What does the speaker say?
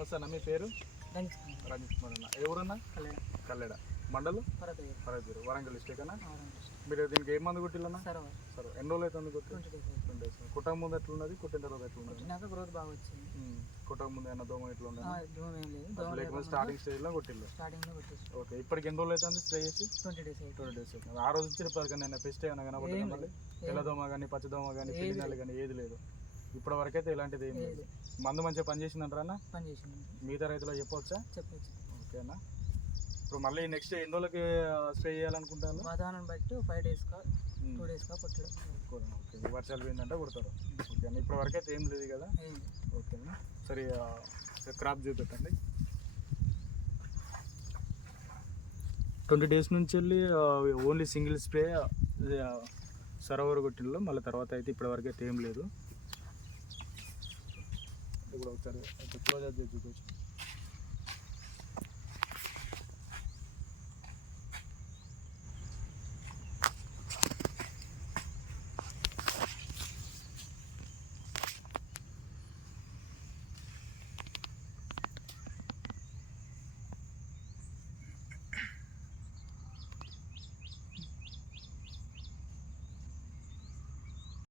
నమస్తే అన్న, మీ పేరు? రంజిత్ కుమార్ అన్న. ఏ ఊరన్నా? కల్లెడ మండలం పరదూరు, వరంగల్ డిస్ట్రిక్ట్ అన్న. మీరు దీనికి ఏ మందు కొట్టిల్లన్నా? సరే, ఎన్ని రోజులు అవుతుంది కొట్టి? 20 days. కుట్టక ముందు ఎట్లున్నది, కుట్టిన తర్వాత ఎట్లున్నది? గ్రోత్ బాగా వచ్చింది. కుట్టక ముందు ఏమన్నా దోమ ఎట్లా ఉండదు? లేకపోతే స్టార్టింగ్ స్టేజ్లో కొట్టిల్లు. ఓకే, ఇప్పటికి ఎన్ని రోజులు అవుతుంది స్ప్రే చేసి? 20 days అవుతుంది. ఆ రోజు నుంచి ఇప్పటికన్నా నేను పెస్ట్ ఏమైనా కనబడుతుంది? మళ్ళీ తెల్లదోమ కానీ పచ్చదోమ కానీ పిల్లినాలు కానీ ఏది లేదు ఇప్పటి వరకు అయితే? ఇలాంటిది ఏం లేదు. మందు మంచిగా పనిచేసిందంటారా అన్న? మిగతా రైతులకు చెప్పవచ్చా? చెప్పచ్చు. ఓకే అన్న. ఇప్పుడు మళ్ళీ నెక్స్ట్ ఎన్ని రోజులకి స్ప్రే చేయాలనుకుంటాను? వాతావరణం బట్టి 5 days 2 days కొట్టడం. ఓకే, వర్షాలు పోయిందంటే కొడతారు. ఓకే అన్న, ఇప్పటి వరకు అయితే ఏం లేదు కదా? ఓకే అన్న, సరే క్రాప్ చూపెట్టండి. 20 days నుంచి వెళ్ళి ఓన్లీ సింగిల్ స్ప్రే సరోవర్ కొట్టిల్లో, మళ్ళీ తర్వాత అయితే ఇప్పటి వరకు అయితే ఏం లేదు. ఇప్పుడు ఒకసారి క్లోజ్ చూపించు.